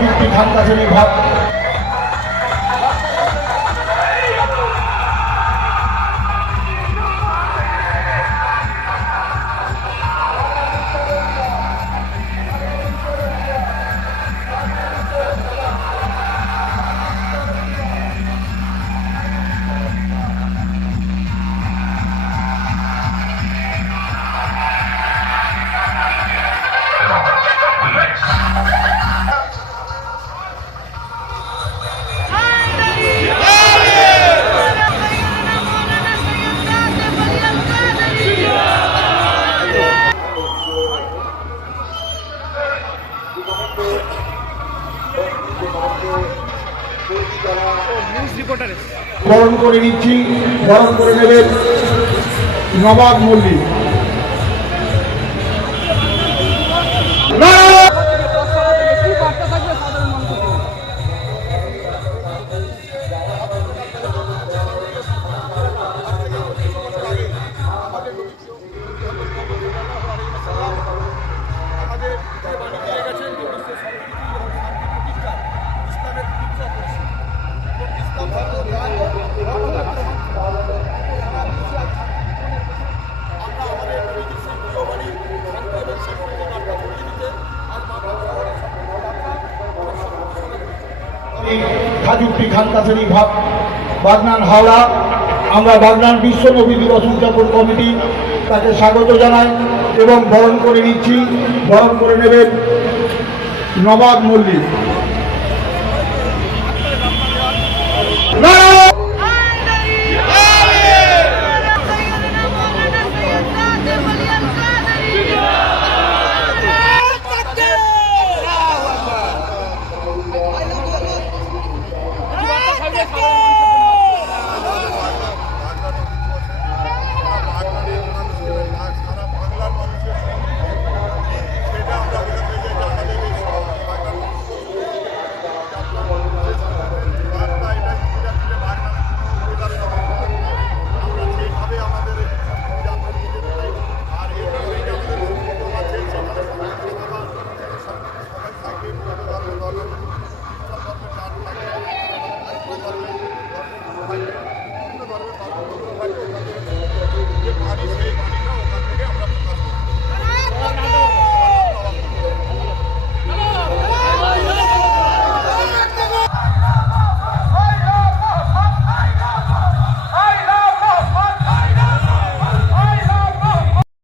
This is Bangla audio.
খাজুক্তি খানকাছড়ি ভাব বরণ করে নিচ্ছি বরণ করে নেবেন নবাব মল্লিক। খাজুক্তি খানকাছড়ি ভাব বাগনান হাওড়া। আমরা বাগনান বিশ্ব নবী দিবস উদযাপন কমিটি তাকে স্বাগত জানাই এবং বরণ করে নিচ্ছি। বরণ করে নেবেন নবাব মল্লিক।